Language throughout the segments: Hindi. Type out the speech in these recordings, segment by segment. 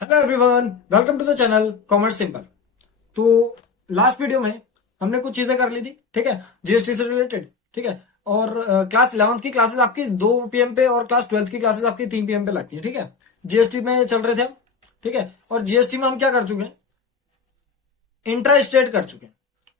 Hello everyone, welcome to the channel commerce simple. तो लास्ट वीडियो में हमने कुछ चीजें कर ली थी, ठीक है, जीएसटी से रिलेटेड, ठीक है। और क्लास 11th की क्लासेस आपकी 2 पीएम पे और क्लास 12th की क्लासेस आपकी 3 पीएम पे लगती है, ठीक है। जीएसटी में चल रहे थे हम, ठीक है। और जीएसटी में हम क्या कर चुके हैं, इंटर स्टेट कर चुके हैं,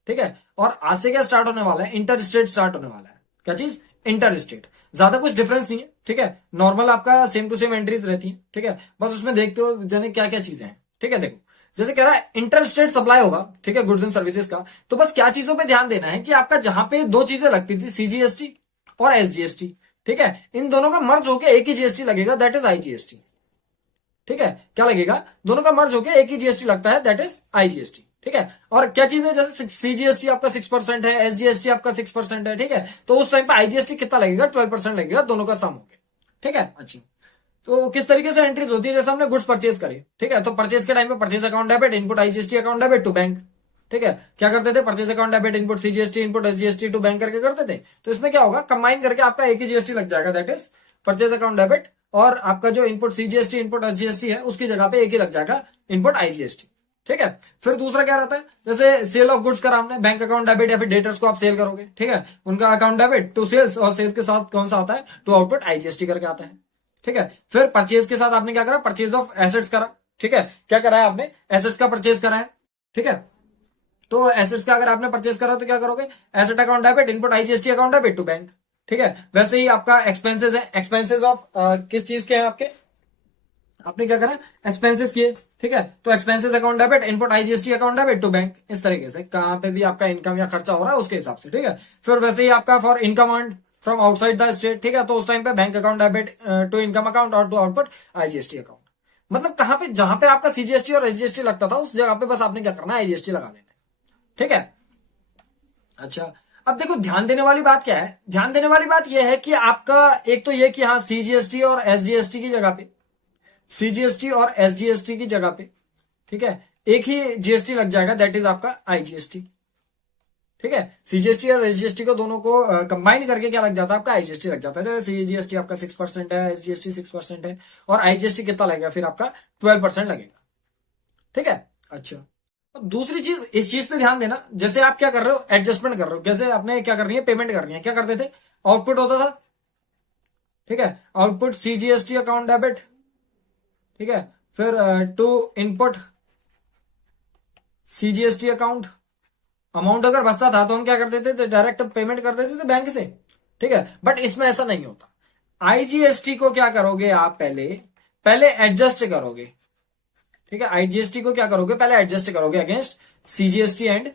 ठीक है। और आज से क्या स्टार्ट होने वाला है, इंटर स्टेट स्टार्ट होने वाला है। क्या चीज, इंटर स्टेट। ज्यादा कुछ डिफरेंस नहीं है, ठीक है। नॉर्मल आपका सेम टू सेम एंट्रीज रहती है, ठीक है। बस उसमें देखते हो जाने क्या क्या चीजें हैं, ठीक है। देखो, जैसे कह रहा है इंटर स्टेट सप्लाई होगा, ठीक है, गुड्स एंड सर्विसेज का। तो बस क्या चीजों पे ध्यान देना है कि आपका जहां पे दो चीजें लगती थी, सीजीएसटी और एसजीएसटी, ठीक है, इन दोनों का मर्ज होकर एक ही जीएसटी लगेगा, दैट इज आईजीएसटी, ठीक है। क्या लगेगा, दोनों का मर्ज होकर एक ही जीएसटी लगता है, दैट इज आईजीएसटी, ठीक है। और क्या चीज है, जैसे सीजीएसटी आपका 6% है, एसजीएसटी आपका 6% है, ठीक है। तो उस टाइम पे आईजीएसटी कितना लगेगा, 12% लगेगा, दोनों का सम हो गया, ठीक है। अच्छा, तो किस तरीके से एंट्रीज होती है, जैसे हमने गुड्स परचेज करे, ठीक है। तो परचेज के टाइम पे purchase account debit, input IGST account debit to bank, ठीक है। क्या करते थे, purchase account debit, input CGST, input SGST to bank करके करते थे। तो इसमें क्या होगा, कंबाइन करके आपका एक ही जीएसटी लग जाएगा, that is purchase account debit. और आपका जो इनपुट सीजीएसटी इनपुट एसजीएसटी है उसकी जगह पे एक ही लग जाएगा, इनपुट आईजीएसटी, ठीक है। फिर दूसरा क्या रहता है, जैसे सेल ऑफ गुड्स करा हमने, बैंक अकाउंट डेबिट, या फिर डेटर्स को आप सेल करोगे, ठीक है, उनका अकाउंट डेबिट टू सेल्स, और सेल्स के साथ कौन सा आता है, टू आउटपुट आईजीएसटी करके आता है, ठीक है। फिर परचेज के साथ आपने क्या करा, परचेज ऑफ एसेट्स करा, ठीक है। क्या करा है आपने, एसेट्स का परचेज करा है, ठीक है। तो एसेट्स का अगर आपने परचेज करा तो क्या करोगे, asset account debit, input IGST account debit to bank, ठीक है। वैसे ही आपका एक्सपेंसेस है, एक्सपेंसेस ऑफ किस चीज के हैं आपके, आपने क्या करा, एक्सपेंसेस किए, ठीक है। तो expenses account debit, input IGST account debit to bank, इस तरीके से कहां पे भी आपका इनकम या खर्चा हो रहा है उसके हिसाब से, ठीक है। फिर वैसे ही आपका for income earn from outside the state, ठीक है, तो उस टाइम पे bank account debit to income account और टू आउटपुट आईजीएसटी अकाउंट। मतलब कहां पे, जहां पे आपका सीजीएसटी और एसजीएसटी लगता था उस जगह पे बस आपने क्या करना है, आईजीएसटी लगा देना है, ठीक है। अच्छा, अब देखो ध्यान देने वाली बात क्या है, ध्यान देने वाली बात यह है कि आपका एक तो ये कि हाँ, सीजीएसटी और एसजीएसटी की जगह पे, सीजीएसटी और एसजीएसटी की जगह पे, ठीक है, एक ही जीएसटी लग जाएगा, दैट इज आपका आईजीएसटी, ठीक है। सीजीएसटी और एसजीएसटी को दोनों को कंबाइन करके क्या लग जाता है, आपका आईजीएसटी लग जाता है। जैसे सीजीएसटी आपका 6% है, एसजीएसटी 6% है, और आईजीएसटी कितना लगेगा, फिर आपका 12% लगेगा, ठीक है। अच्छा, अब दूसरी चीज, इस चीज पे ध्यान देना, जैसे आप क्या कर रहे हो, एडजस्टमेंट कर रहे हो, जैसे आपने क्या करनी है, पेमेंट करनी है, क्या करते थे, आउटपुट होता था, ठीक है, आउटपुट सीजीएसटी अकाउंट डेबिट, ठीक है। फिर to input CGST account, amount अगर बचता था तो हम क्या कर देते थे, डायरेक्ट पेमेंट कर देते थे बैंक से, ठीक है। बट इसमें ऐसा नहीं होता, आईजीएसटी को क्या करोगे आप, पहले पहले एडजस्ट करोगे, ठीक है। आईजीएसटी को क्या करोगे, पहले एडजस्ट करोगे against CGST and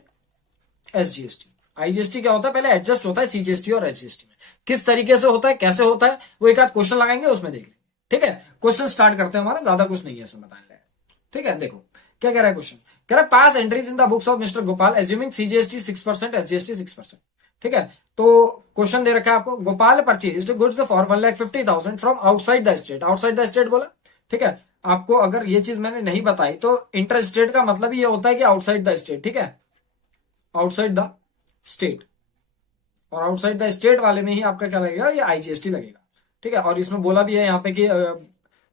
SGST. IGST क्या होता है, पहले एडजस्ट होता है सीजीएसटी और एसजीएसटी में। किस तरीके से होता है, कैसे होता है, वो एक आध क्वेश्चन लगाएंगे, उसमें देख लेंगे, ठीक है। क्वेश्चन स्टार्ट करते हैं, हमारा ज्यादा कुछ नहीं है इसमें बताने लायक, ठीक है। देखो क्या कह रहा है क्वेश्चन, कह रहा है pass entries in the books of mister Gopal assuming CGST 6%, SGST 6%, ठीक है। तो क्वेश्चन दे रखा है आपको, Gopal purchased goods for 1,50,000 from outside the state, outside the state बोला, ठीक है। आपको अगर ये चीज मैंने नहीं बताई तो इंटर स्टेट का मतलब ये होता है कि आउटसाइड द स्टेट, ठीक है, आउटसाइड द स्टेट। और आउटसाइड द स्टेट वाले में ही आपका क्या लगेगा, ये आईजीएसटी लगेगा, ठीक है। और इसमें बोला भी है यहाँ पे कि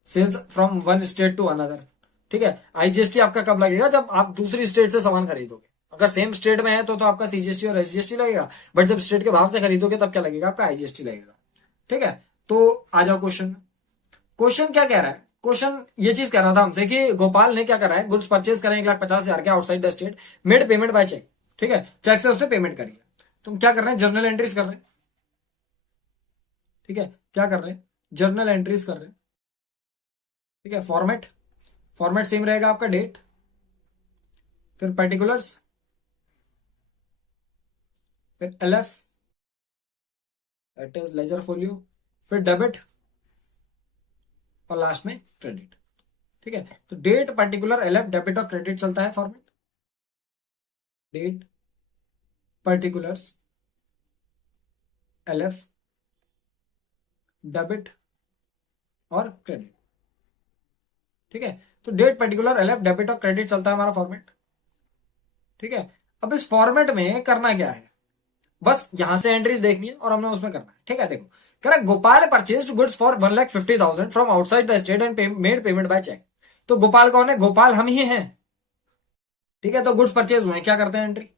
sales from one state to another, ठीक है। आईजीएसटी आपका कब लगेगा, जब आप दूसरी स्टेट से सामान खरीदोगे। अगर सेम स्टेट में है तो आपका सीजीएसटी और एसजीएसटी लगेगा, बट जब स्टेट के बाहर से खरीदोगे तब क्या लगेगा, आपका आईजीएसटी लगेगा, ठीक है। तो आ जाओ क्वेश्चन, क्वेश्चन क्या कह रहा है, क्वेश्चन ये चीज कह रहा था हमसे कि गोपाल ने क्या करा है, गुड्स परचेज करें 1,50,000 के outside the state, made payment by cheque, ठीक है, चेक से उसने पेमेंट करी है। तुम क्या कर रहे हैं, जर्नल एंट्रीज कर रहे हैं, ठीक है। क्या कर रहे हैं, जर्नल एंट्रीज कर रहे हैं, ठीक है। फॉर्मेट, फॉर्मेट सेम रहेगा आपका, डेट, फिर पर्टिकुलर्स, फिर LF, that is ledger folio, फिर डेबिट, और लास्ट में क्रेडिट, ठीक है। तो डेट, पर्टिकुलर, एलएफ, डेबिट और क्रेडिट चलता है format, date, particulars, LF, debit और क्रेडिट, ठीक है। तो डेट, पर्टिकुलर, एलएफ, डेबिट और क्रेडिट चलता है हमारा फॉर्मेट, ठीक है। अब इस फॉर्मेट में करना क्या है, बस यहां से एंट्रीज देखनी है और हमने उसमें करना है, ठीक है। देखो कह रहा Gopal purchase goods for 1,50,000 from outside the state and made payment by cheque. तो गोपाल कौन है? गोपाल हम ही हैं। ठीक है, तो गुड्स परचेज हुए, क्या करते हैं एंट्री,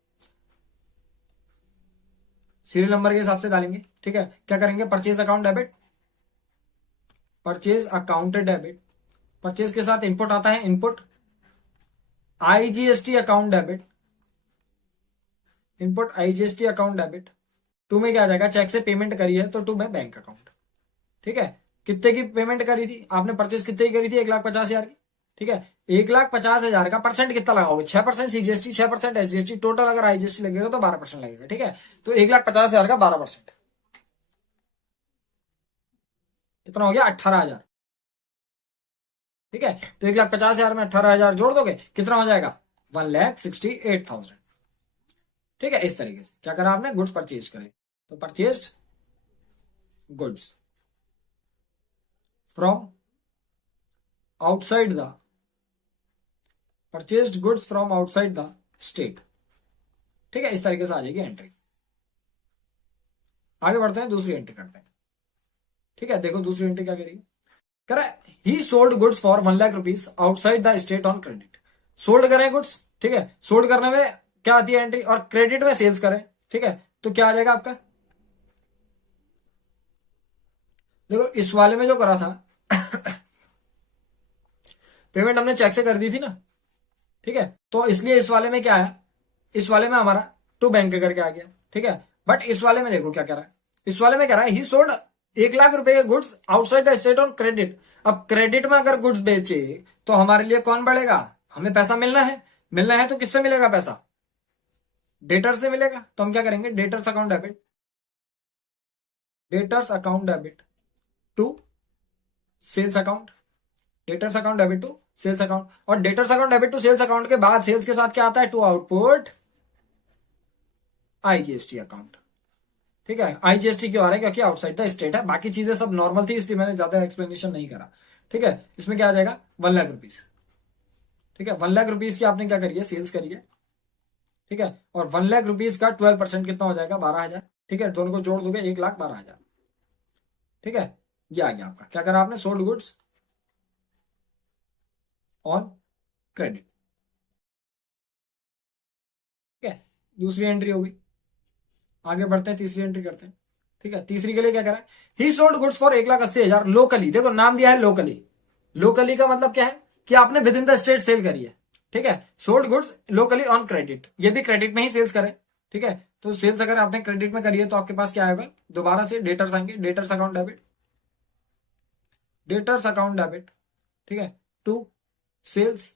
सीरियल नंबर के हिसाब से डालेंगे। ठीक है, क्या करेंगे, purchase account debit, purchase account debit, purchase के साथ इनपुट आता है input, IGST account debit, input IGST account debit. To में क्या आ जाएगा, चेक से पेमेंट करी है तो टू में बैंक अकाउंट। ठीक है, कितने की पेमेंट करी थी आपने, परचेज कितने की करी थी, 1,50,000 की। ठीक है, 1,50,000 का परसेंट कितना लगाओगे, 6% सीजीएसटी, 6% एसजीएसटी, टोटल अगर आईजीएसटी लगेगा तो 12% लगेगा। ठीक है, तो 1,50,000 का 12% कितना हो गया, 18,000। ठीक है, तो 1,50,000 में 18,000 जोड़ दोगे, कितना हो जाएगा, 1,68,000। ठीक है, इस तरीके से क्या करा आपने, गुड्स परचेज करे, तो purchase goods from outside the, purchased goods from outside the state. ठीक है, इस तरीके से आ जाएगी एंट्री। आगे बढ़ते हैं, दूसरी एंट्री करते हैं। ठीक है, देखो दूसरी एंट्री क्या करेगी, कह रहा है ही sold goods for 1,00,000 rupees outside the state on credit. Sold करें गुड्स, ठीक है, सोल्ड करने में क्या आती है एंट्री, और क्रेडिट में सेल्स करें। ठीक है, तो क्या आ जाएगा आपका, देखो इस वाले में जो करा था पेमेंट हमने चेक से कर दी थी ना। ठीक है, तो इसलिए इस वाले में क्या है, इस वाले में हमारा टू बैंक करके आ गया। ठीक है, बट इस वाले में देखो क्या कह रहा है, इस वाले में कह रहा है ही सोल्ड 1,00,000 रुपए के goods outside the state on credit. अब क्रेडिट में अगर गुड्स बेचे तो हमारे लिए कौन बढ़ेगा, हमें पैसा मिलना है, मिलना है तो किससे मिलेगा पैसा, डेटर से मिलेगा। तो हम क्या करेंगे, debtors account debit, debtors account debit to sales account, debtors account debit to sales account, और debtors account debit to sales account के बाद सेल्स के साथ क्या आता है, टू आउटपुट आईजीएसटी अकाउंट। ठीक है, आईजीएसटी क्यों आ रहा है, क्योंकि आउटसाइड द स्टेट है, बाकी चीजें सब नॉर्मल थी इसलिए मैंने ज्यादा एक्सप्लेनेशन नहीं करा। ठीक है, इसमें क्या आ जाएगा, 1,00,000 रुपीज। ठीक है, 1,00,000 रुपीज की आपने क्या करी है, सेल्स करी है। ठीक है, और 1,00,000 रुपीज का 12% कितना हो जाएगा, 12,000। ठीक है, दोनों को जोड़ दोगे 1,12,000। ठीक है, ये आ गया आपका, क्या करा आपने, सोल्ड गुड्स ऑन क्रेडिट। ठीक है, दूसरी एंट्री होगी। आगे बढ़ते हैं, तीसरी एंट्री करते हैं। ठीक है, तीसरी के लिए क्या करा है, ही सोल्ड गुड्स फॉर 1,80,000 लोकली। देखो नाम दिया है लोकली, लोकली का मतलब क्या है कि आपने within the state sale करी है। ठीक है, sold goods locally on credit, ये भी क्रेडिट में ही सेल्स करें। ठीक है, तो सेल्स अगर आपने क्रेडिट में करी है तो आपके पास क्या आएगा, दोबारा से डेटर्स आएंगे, debtors account debit, debtors account debit. ठीक है, to sales,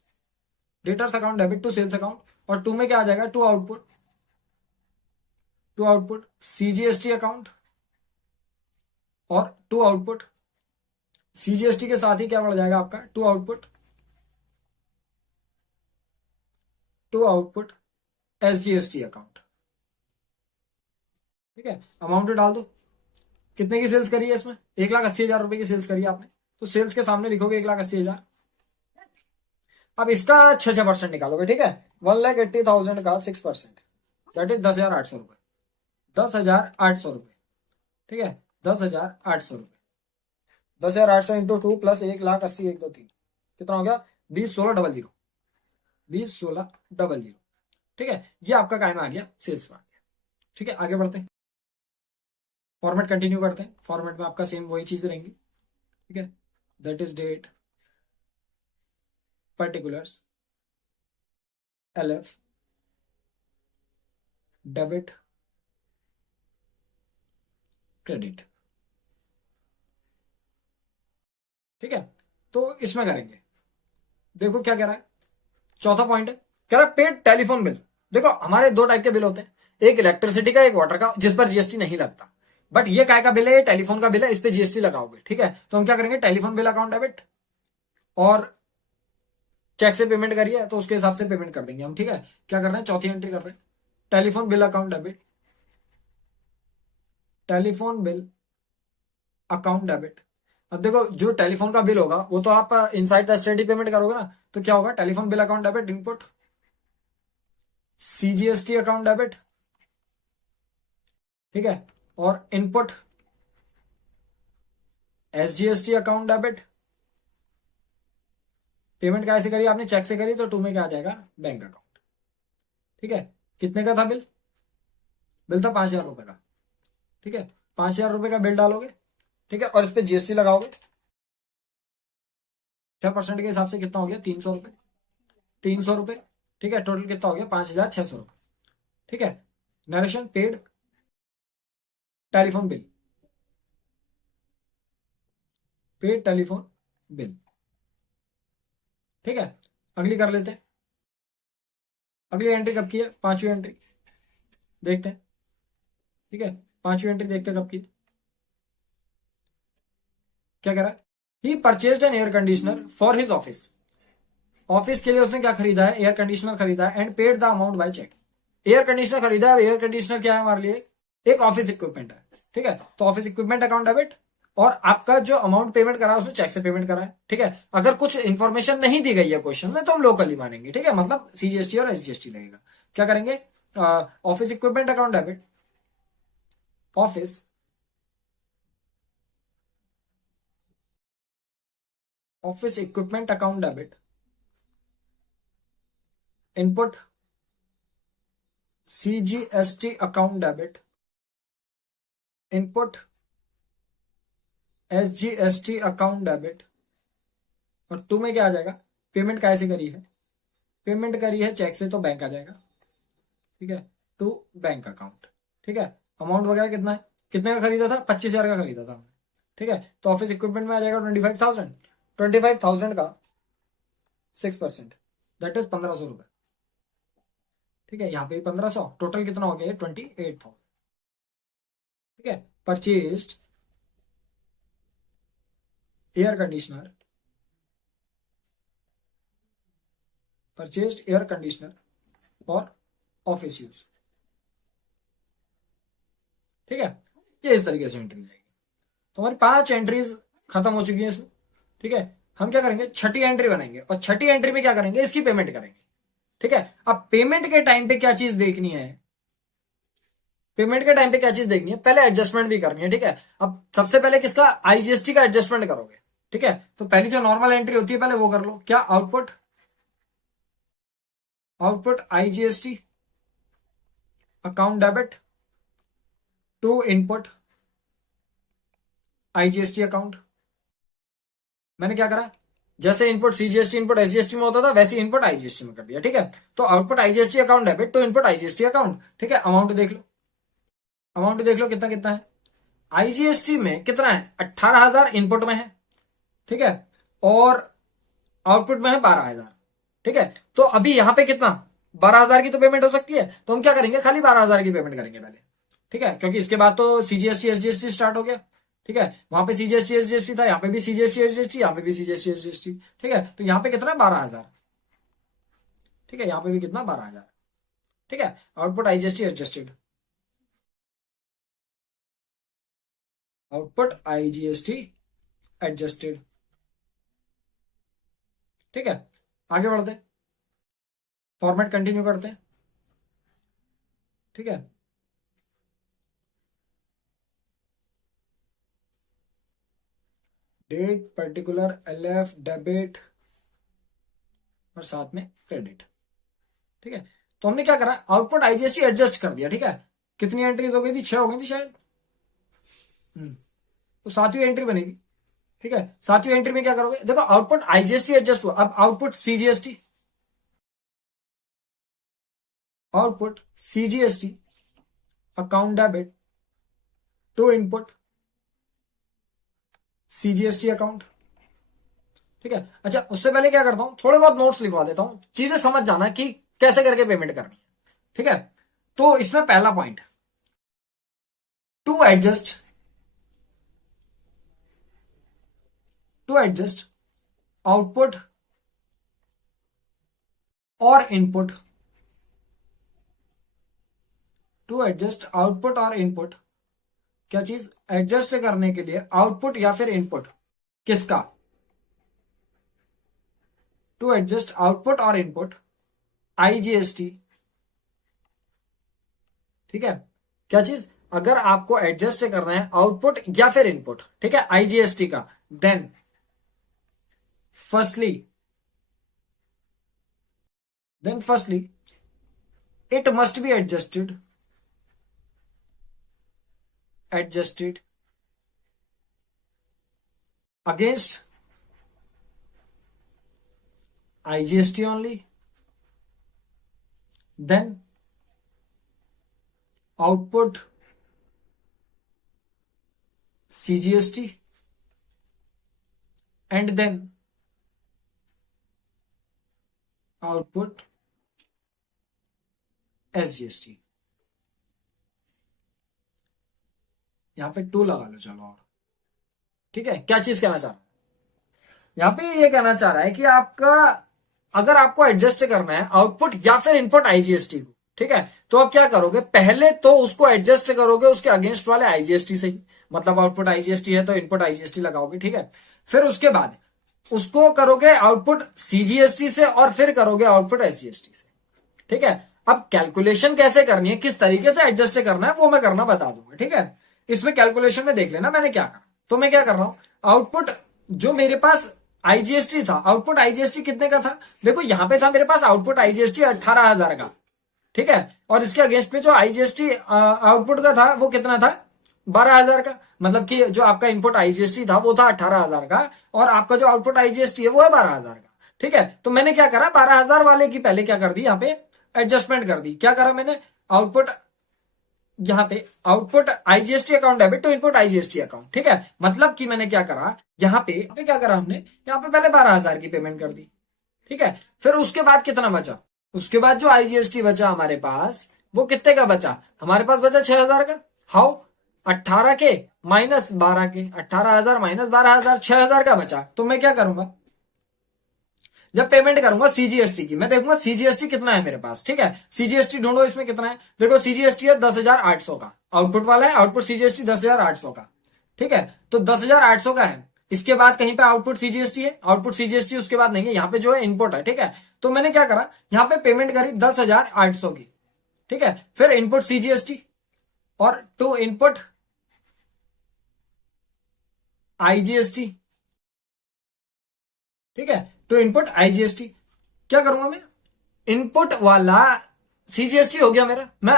debtors account debit to sales account, और टू में क्या आ जाएगा, to output, to output CGST account, और टू आउटपुट सीजीएसटी के साथ ही क्या बढ़ जाएगा आपका, to output, to output SGST account. ठीक है, अमाउंट डाल दो, कितने की सेल्स करी है इसमें, 1,80,000 रुपए की सेल्स करी है आपने, तो सेल्स के सामने लिखोगे 1,80,000। अब इसका 6% निकालोगे। ठीक है, 1,80,000 का 6%, दैट इज 10,800 रुपए, 10,800 रुपए। ठीक है, 10,800 रुपए, 10,800 इंटू टू प्लस 1,80,000, 1, 2, 3, कितना हो गया, 20,16,00, 20,16,00। ठीक है, ये आपका कायम आ गया सेल्स पार्ट। ठीक है, आगे बढ़ते हैं, फॉर्मेट कंटिन्यू करते हैं। फॉर्मेट में आपका सेम वही चीज रहेंगी। ठीक है, that is date, particulars, LF, debit, credit. ठीक है, तो इसमें करेंगे, देखो क्या कह रहा है, चौथा पॉइंट है, कह रहा है पेड टेलीफोन बिल। देखो हमारे दो टाइप के बिल होते हैं, एक इलेक्ट्रिसिटी का, एक वाटर का, जिस पर जीएसटी नहीं लगता। बट ये काय का बिल है, ये टेलीफोन का बिल है, इस पे जीएसटी लगाओगे। ठीक है, तो हम क्या करेंगे, टेलीफोन बिल अकाउंट डेबिट, और चेक से पेमेंट करिए तो उसके हिसाब से पेमेंट कर देंगे हम। ठीक है, क्या कर रहे हैं, चौथी एंट्री कर रहे हैं, telephone bill account debit, telephone bill account debit. अब देखो जो टेलीफोन का बिल होगा वो तो आप inside the state he payment करोगे ना, तो क्या होगा, telephone bill account debit input CGST account debit. ठीक है, और input SGST account debit, payment कैसे करी आपने, चेक से करी, तो टू में क्या आ जाएगा, बैंक अकाउंट। ठीक है, कितने का था बिल, बिल था 5,000 रुपए का। ठीक है, 5,000 रुपए का बिल डालोगे। ठीक है, और इस पे जीएसटी लगाओगे, 6% के हिसाब से कितना हो गया, 300 रुपए, 300 रुपए। ठीक है, टोटल कितना हो गया, 5,600 रुपए। ठीक है, narration paid telephone bill, paid telephone bill. ठीक है, अगली कर लेते हैं। अगली एंट्री कब की है, पांचवी एंट्री देखते हैं। ठीक है, पांचवी एंट्री देखते हैं कब की। क्या कह रहा है, he purchased an air conditioner for his office, office के लिए उसने क्या खरीदा है, एयर कंडीशनर खरीदा है, and paid the amount by cheque. Air conditioner खरीदा है, एयर कंडीशनर क्या है हमारे लिए, एक ऑफिस इक्विपमेंट है। ठीक है, तो ऑफिस इक्विपमेंट अकाउंट डेबिट, और आपका जो अमाउंट पेमेंट करा है उसने चेक से पेमेंट करा है। ठीक है, अगर कुछ इंफॉर्मेशन नहीं दी गई है क्वेश्चन में तो हम लोकली मानेंगे। ठीक है, मतलब सीजीएसटी और एसजीएसटी लगेगा। क्या करेंगे, office equipment account debit, office office equipment account debit, input CGST account debit, input SGST account debit, और टू में क्या आ जाएगा, पेमेंट कैसे करी है, पेमेंट करी है चेक से, तो बैंक आ जाएगा। ठीक है, टू बैंक अकाउंट। ठीक है, अमाउंट वगैरह कितना है, कितने का खरीदा था, 25,000 का खरीदा था हमने। ठीक है, तो ऑफिस इक्विपमेंट में आ जाएगा 25,000, 25,000 का 6%, दैट इज 1,500 रुपए। ठीक है, यहाँ पे 1,500, टोटल कितना हो गया, 28,000। ठीक है, purchase air conditioner, purchase air conditioner for office use. ठीक है, ये इस तरीके से एंट्री जाएगी। तो हमारी 5 एंट्रीज खत्म हो चुकी है इसमें। ठीक है, हम क्या करेंगे, छठी एंट्री बनाएंगे, और छठी एंट्री में क्या करेंगे, इसकी पेमेंट करेंगे। ठीक है, अब पेमेंट के टाइम पे क्या चीज देखनी है, पेमेंट के टाइम पे क्या चीज देखनी है, पहले एडजस्टमेंट भी करनी है। ठीक है, अब सबसे पहले किसका, आईजीएसटी का एडजस्टमेंट करोगे। ठीक है, तो पहली जो नॉर्मल एंट्री होती है पहले वो कर लो, क्या, output, output IGST account debit to input IGST account. मैंने क्या करा, जैसे इनपुट सीजीएसटी इनपुट एसजीएसटी में होता था वैसे इनपुट आईजीएसटी में कर दिया। ठीक है, तो output IGST account debit to input IGST account. ठीक है, अमाउंट देख लो, अमाउंट देख लो कितना कितना है, आईजीएसटी में कितना है, 18,000 इनपुट में है। ठीक है, और आउटपुट में है 12,000। ठीक है, तो अभी यहां पे कितना, 12,000 की तो पेमेंट हो सकती है, तो हम क्या करेंगे, खाली 12,000 की पेमेंट करेंगे पहले। ठीक है, क्योंकि इसके बाद तो सीजीएसटी एसजीएसटी स्टार्ट हो गया। ठीक है, वहां पे सीजीएसटी एसजीएसटी था, यहाँ पे भी सीजीएसटी एसजीएसटी, यहाँ पे भी सीजीएसटी एसजीएसटी। ठीक है, तो यहाँ पे कितना, 12,000। ठीक है, यहाँ पे भी कितना, 12,000। ठीक है, output IGST adjusted, output IGST adjusted. ठीक है, आगे बढ़ते हैं, फॉर्मेट कंटिन्यू करते हैं। ठीक है, डेट पर्टिकुलर एलएफ डेबिट और साथ में क्रेडिट। ठीक है, तो हमने क्या करा, आउटपुट आईजीएसटी एडजस्ट कर दिया। ठीक है, कितनी एंट्रीज हो गई थी, 6 हो गई थी शायद। तो सातवीं एंट्री बनेगी। ठीक है, सातवीं एंट्री में क्या करोगे, देखो आउटपुट आईजीएसटी एडजस्ट हुआ, अब output CGST, output CGST account debit to input CGST account. ठीक है, अच्छा उससे पहले क्या करता हूं, थोड़े बहुत नोट्स लिखवा देता हूं, चीजें समझ जाना कि कैसे करके पेमेंट करनी है। ठीक है, तो इसमें पहला point, to adjust, to adjust output और इनपुट, टू एडजस्ट आउटपुट और इनपुट, क्या चीज, एडजस्ट करने के लिए आउटपुट या फिर इनपुट, किसका, टू एडजस्ट आउटपुट और इनपुट आईजीएसटी। ठीक है, क्या चीज, अगर आपको एडजस्ट करना है आउटपुट या फिर इनपुट, ठीक है, आईजीएसटी का, then firstly then firstly it must be adjusted against IGST only, then output CGST, and then output SGST. यहां पे 2 लगा लो चलो। और ठीक है, क्या चीज कहना चाह रहा हूं यहां पे, ये कहना चाह रहा है कि आपका अगर आपको एडजस्ट करना है आउटपुट या फिर इनपुट आईजीएसटी को, ठीक है, तो आप क्या करोगे, पहले तो उसको एडजस्ट करोगे उसके अगेंस्ट वाले आईजीएसटी से ही, मतलब आउटपुट आईजीएसटी है तो इनपुट आईजीएसटी लगाओगे, ठीक है। फिर उसके बाद उसको करोगे आउटपुट सीजीएसटी से और फिर करोगे आउटपुट एसजीएसटी से, ठीक है। अब कैलकुलेशन कैसे करनी है, किस तरीके से एडजस्ट करना है, वो मैं करना बता दूंगा, ठीक है। इसमें कैलकुलेशन में देख लेना मैंने क्या करा। तो मैं क्या कर रहा हूं, आउटपुट जो मेरे पास आईजीएसटी था, आउटपुट आईजीएसटी कितने का था, देखो यहां पे था मेरे पास आउटपुट आईजीएसटी 18,000 का, ठीक है। और इसके अगेंस्ट में जो आईजीएसटी आउटपुट का था वो कितना था, 12,000 का। मतलब कि जो आपका इनपुट आईजीएसटी था वो था 18,000 का और आपका जो आउटपुट आईजीएसटी है वो है 12,000 का, ठीक है। तो मैंने क्या करा, 12,000 वाले की पहले क्या कर दी, यहाँ पे एडजस्टमेंट कर दी। क्या करा मैंने, आउटपुट यहाँ पे output IGST account debit to input IGST account, ठीक है। मतलब कि मैंने क्या करा, यहाँ पे क्या करा हमने, यहाँ पे पहले 12,000 की पेमेंट कर दी, ठीक है। फिर उसके बाद कितना बचा, उसके बाद जो आईजीएसटी बचा हमारे पास वो कितने का बचा, हमारे पास बचा 6,000 का। हाउ, 18 के माइनस 12 के, 18,000 माइनस 12,000, 6,000 का बचा। तो मैं क्या करूंगा, जब पेमेंट करूंगा सीजीएसटी की, मैं देखूंगा सीजीएसटी कितना है मेरे पास, ठीक है। सीजीएसटी ढूंढो, इसमें कितना है, देखो सीजीएसटी है 10,800 का, आउटपुट वाला है आउटपुट सीजीएसटी 10,800 का, ठीक है। तो 10,800 का है, इसके बाद कहीं पे आउटपुट सीजीएसटी है, आउटपुट सीजीएसटी उसके बाद नहीं है, यहाँ पे जो है इनपुट है, ठीक है। तो मैंने क्या करा, यहाँ पे पेमेंट करी 10,800 की, ठीक है। फिर इनपुट सीजीएसटी और टू इनपुट आईजीएसटी, ठीक है, टू इनपुट आईजीएसटी। क्या करूंगा मैं, इनपुट वाला सीजीएसटी हो गया मेरा, मैं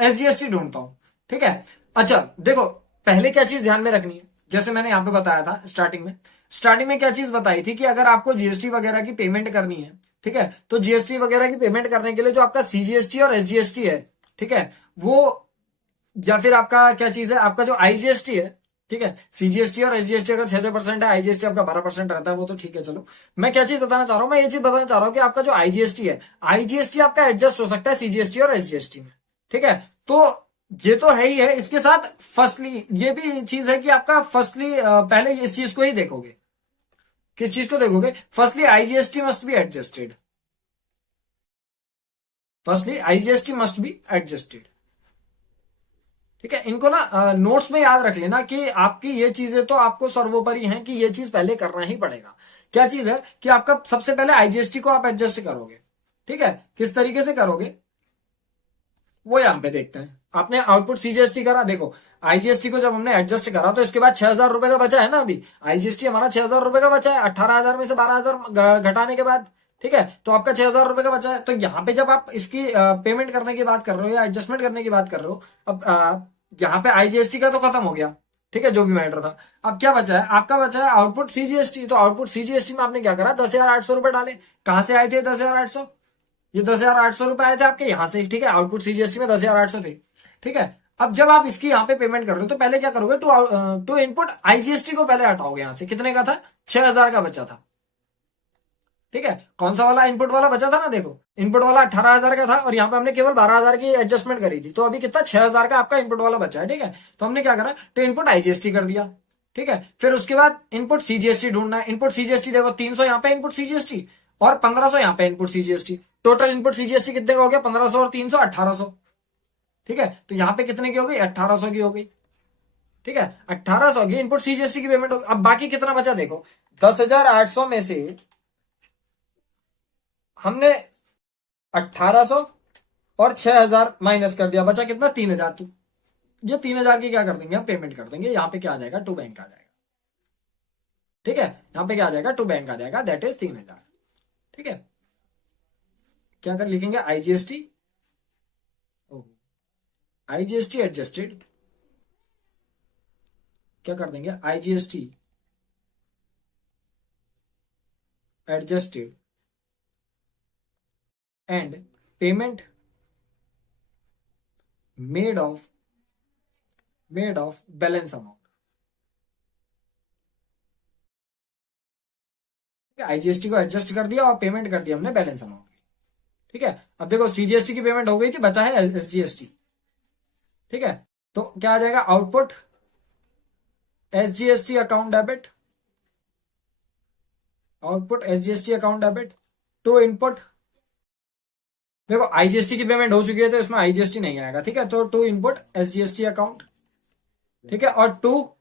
एसजीएसटी ढूंढता हूं, ठीक है। अच्छा देखो, पहले क्या चीज ध्यान में रखनी है, जैसे मैंने यहां पे बताया था स्टार्टिंग में क्या चीज बताई थी कि अगर आपको जीएसटी वगैरह की पेमेंट करनी है, ठीक है, तो जीएसटी वगैरह की पेमेंट करने के लिए जो आपका सीजीएसटी और एसजीएसटी है, ठीक है, वो या फिर आपका क्या चीज है, आपका जो आईजीएसटी है, ठीक है। सीजीएसटी और एसजीएसटी अगर 6% है, आईजीएसटी आपका 12% रहता है, वो तो ठीक है। चलो मैं क्या चीज बताना चाह रहा हूं, मैं ये चीज बताना चाह रहा हूं कि आपका जो आईजीएसटी है, आईजीएसटी आपका एडजस्ट हो सकता है सीजीएसटी और एसजीएसटी में, ठीक है। तो ये तो है ही है, इसके साथ फर्स्टली ये भी चीज है कि आपका फर्स्टली पहले इस चीज को ही देखोगे, किस चीज को देखोगे, firstly IGST must be adjusted, firstly IGST must be adjusted, ठीक है। इनको ना नोट्स में याद रख लेना कि आपकी ये चीजें तो आपको सर्वोपरि हैं कि ये चीज पहले करना ही पड़ेगा। क्या चीज है कि आपका सबसे पहले आईजीएसटी को आप एडजस्ट करोगे, ठीक है। किस तरीके से करोगे वो यहां पे देखते हैं। आपने आउटपुट सीजीएसटी करा, देखो आईजीएसटी को जब हमने एडजस्ट करा तो इसके बाद 6,000 रुपए का बचा है ना, अभी आईजीएसटी हमारा 6,000 रुपए का बचा है, 18,000 में से 12,000 घटाने के बाद, ठीक है। तो आपका 6,000 रुपए का बचा है। तो यहाँ पे जब आप इसकी पेमेंट करने की बात कर रहे हो या एडजस्टमेंट करने की बात कर रहे हो, अब यहाँ पे आईजीएसटी का तो खत्म हो गया, ठीक है, जो भी मैटर था। अब क्या बचा है, आपका बचा है आउटपुट सीजीएसटी। तो आउटपुट सीजीएसटी में आपने क्या करा, 10,800 रुपए डाले। कहां से आए थे 10,800, ये 10,800 रुपए आए थे आपके यहां से, ठीक है। आउटपुट सीजीएसटी में 10,800 थे, ठीक है। अब जब आप इसकी यहाँ पे पेमेंट कर रहे हो तो पहले क्या करोगे, टू इनपुट आईजीएसटी को पहले हटाओगे यहां से। कितने का था, 6,000 का बचा था, ठीक है। कौन सा वाला इनपुट वाला बचा था ना, देखो इनपुट वाला 18,000 का था और यहाँ पे हमने केवल 12,000 की एडजस्टमेंट करी थी। तो अभी कितना, 6,000 का आपका इनपुट वाला बचा है, ठीक है। तो हमने क्या करा, तो इनपुट आईजीएसटी कर दिया, ठीक है। फिर उसके बाद इनपुट सीजीएसटी ढूंढना है। इनपुट सीजीएसटी देखो 300 यहाँ पे इनपुट सीजीएसटी और 1,500 यहाँ पे input CGST. Total input CGST कितने का हो गया, 1,500 और 300 1,800, ठीक है। तो यहाँ पे कितने की हो गई, 1,800 की हो गई, ठीक है। 1,800 की इनपुट सीजीएसटी की पेमेंट होगी। अब बाकी कितना बचा, देखो 10,800 में से हमने 1,800 और 6,000 माइनस कर दिया, बचा कितना, 3,000। तो ये 3,000 की क्या कर देंगे, हम पेमेंट कर देंगे। यहाँ पे क्या आ जाएगा, टू बैंक आ जाएगा, ठीक है। यहाँ पे क्या आ जाएगा, टू बैंक आ जाएगा, दैट इज 3,000, ठीक है। क्या कर लिखेंगे, आईजीएसटी, आईजीएसटी एडजस्टेड, क्या कर देंगे, IGST adjusted and payment made of balance amount. IGST को एडजस्ट कर दिया और पेमेंट कर दिया हमने बैलेंस अमाउंट की। ठीक है, अब देखो सीजीएसटी की पेमेंट हो गई थी, बचा है एसजीएसटी। ठीक है, तो क्या आ जाएगा, output SGST account debit, output SGST account debit to input. देखो आईजीएसटी की पेमेंट हो चुकी है तो इसमें आईजीएसटी नहीं आएगा। ठीक है, तो टू इनपुट एसजीएसटी अकाउंट। ठीक है, और टू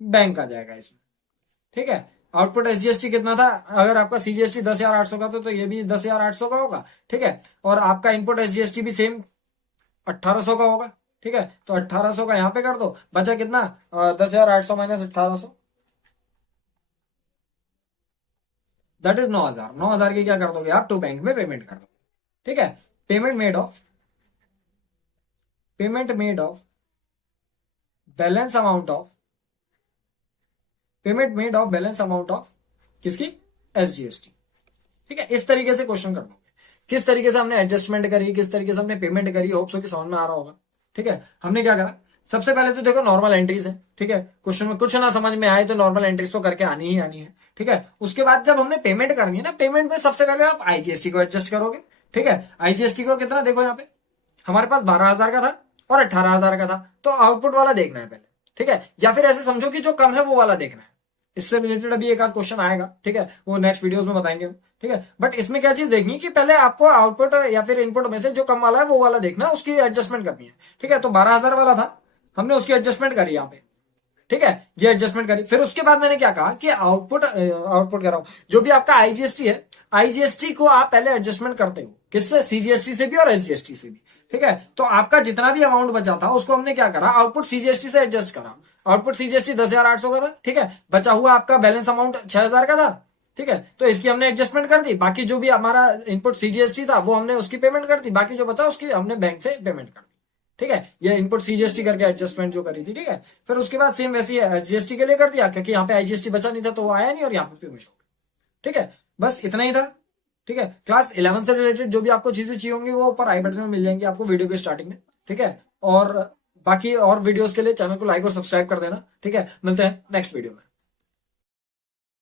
बैंक आ जाएगा इसमें। ठीक है, आउटपुट एसजीएसटी कितना था, अगर आपका सीजीएसटी 10,800 का तो ये भी 10,800 का होगा। ठीक है, और आपका इनपुट एसजीएसटी भी सेम 1,800 का होगा। ठीक है, तो 1,800 का यहां पे कर दो, बचा कितना, 10,800 माइनस 1,800, दैट इज 9,000। 9,000 की क्या कर दोगे आप, टू बैंक में पेमेंट कर दो। ठीक है, payment made of balance amount of, payment made of balance amount of किसकी, एसजीएसटी। ठीक है, इस तरीके से क्वेश्चन कर दोगे, किस तरीके से हमने एडजस्टमेंट करी, किस तरीके से हमने पेमेंट करी, होप सो कि समझ में आ रहा होगा। ठीक है, हमने क्या करा, सबसे पहले तो देखो नॉर्मल एंट्रीज है। ठीक है, क्वेश्चन में कुछ ना समझ में आए तो नॉर्मल एंट्रीज तो करके आनी ही आनी है। ठीक है, उसके बाद जब हमने पेमेंट करनी है ना, पेमेंट में सबसे पहले आप आईजीएसटी को एडजस्ट करोगे। ठीक है, आईजीएसटी को कितना, देखो यहाँ पे हमारे पास 12,000 का था और 18,000 का था, तो आउटपुट वाला देखना है पहले। ठीक है, या फिर ऐसे समझो कि जो कम है वो वाला देखना है। इससे रिलेटेड अभी एक आध क्वेश्चन आएगा। ठीक है, वो नेक्स्ट वीडियोस में बताएंगे हम। ठीक है, बट इसमें क्या चीज देखनी कि पहले आपको आउटपुट या फिर इनपुट में से जो कम वाला है वो वाला देखना है, उसकी एडजस्टमेंट करनी है। ठीक है, तो 12,000 वाला था, हमने उसकी एडजस्टमेंट करी यहाँ पे। ठीक है, ये एडजस्टमेंट करी, फिर उसके बाद मैंने क्या कहा कि आउटपुट कर रहा हूं, जो भी आपका आईजीएसटी है, आईजीएसटी को आप पहले एडजस्टमेंट करते हो, किससे, सीजीएसटी से भी और एसजीएसटी से भी। ठीक है, तो आपका जितना भी अमाउंट बचा था उसको हमने क्या करा, आउटपुट सीजीएसटी से एडजस्ट करा। आउटपुट सीजीएसटी 10,800 का था। ठीक है, बचा हुआ आपका बैलेंस अमाउंट 6,000 का था। ठीक है, तो इसकी हमने एडजस्टमेंट कर दी, बाकी जो भी हमारा इनपुट सीजीएसटी था वो हमने उसकी पेमेंट कर दी, बाकी जो बचा उसकी हमने बैंक से पेमेंट कर दी। ठीक है, ये इनपुट सीजीएसटी करके एडजस्टमेंट जो करी थी। ठीक है, फिर उसके बाद सेम वैसी एसजीएसटी के लिए कर दिया, क्योंकि यहाँ पे आईजीएसटी बचा नहीं था तो वो आया नहीं और यहाँ पे पेमेंट हो गई। ठीक है, बस इतना ही था। ठीक है, क्लास 11 से रिलेटेड जो भी आपको चीजें चाहिए होंगी वो ऊपर आई बटन में मिल जाएंगी आपको वीडियो के स्टार्टिंग में। ठीक है, और बाकी और वीडियोस के लिए चैनल को लाइक और सब्सक्राइब कर देना। ठीक है, मिलते हैं नेक्स्ट वीडियो में।